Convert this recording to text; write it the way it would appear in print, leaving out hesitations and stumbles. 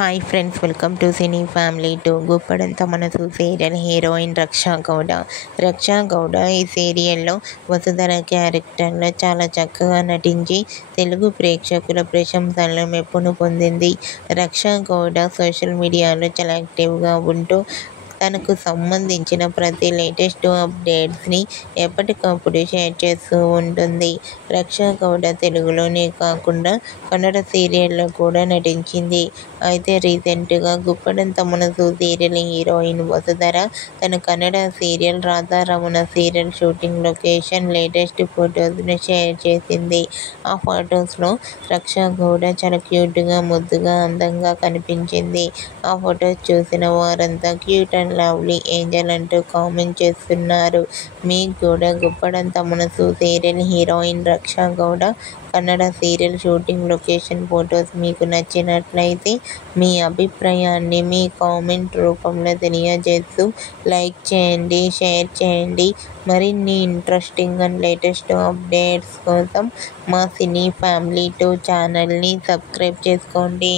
Hi friends, welcome to cine family two. Guppedantha Manasu serial heroine Raksha Gowda ఈ సీరియల్లో వసుధర క్యారెక్టర్లో చాలా చక్కగా నటించి తెలుగు ప్రేక్షకుల ప్రశంసలను మెప్పును పొందింది. రక్షా గౌడ సోషల్ మీడియాలో చాలా యాక్టివ్గా ఉంటూ తనకు సంబంధించిన ప్రతి లేటెస్ట్ అప్డేట్స్ని ఎప్పటికప్పుడు షేర్ చేస్తూ ఉంటుంది. రక్షా గౌడ తెలుగులోనే కాకుండా కన్నడ సీరియల్లో కూడా నటించింది. అయితే రీసెంట్గా గుప్పడంత మనసు సీరియల్ హీరోయిన్ వసుధర తన Kannada serial Radharamana serial shooting location latest ఫొటోస్ను షేర్ చేసింది. ఆ ఫొటోస్లో రక్షా గౌడ చాలా క్యూట్గా, ముద్దుగా, అందంగా కనిపించింది. ఆ ఫొటోస్ చూసిన వారంతా క్యూట్ అండ్ లవ్లీ ఏంజల్ అంటూ కామెంట్ చేస్తున్నారు. మీకు కూడా Guppedantha Manasu serial heroine Raksha Gowda Kannada serial shooting location photos మీకు నచ్చినట్లయితే మీ అభిప్రాయాన్ని మీ కామెంట్ రూపంలో తెలియజేస్తూ లైక్ చేయండి, షేర్ చేయండి. మరిన్ని ఇంట్రెస్టింగ్ అండ్ లేటెస్ట్ అప్డేట్స్ కోసం మా సినీ ఫ్యామిలీ 2 ఛానల్ని సబ్స్క్రైబ్ చేసుకోండి.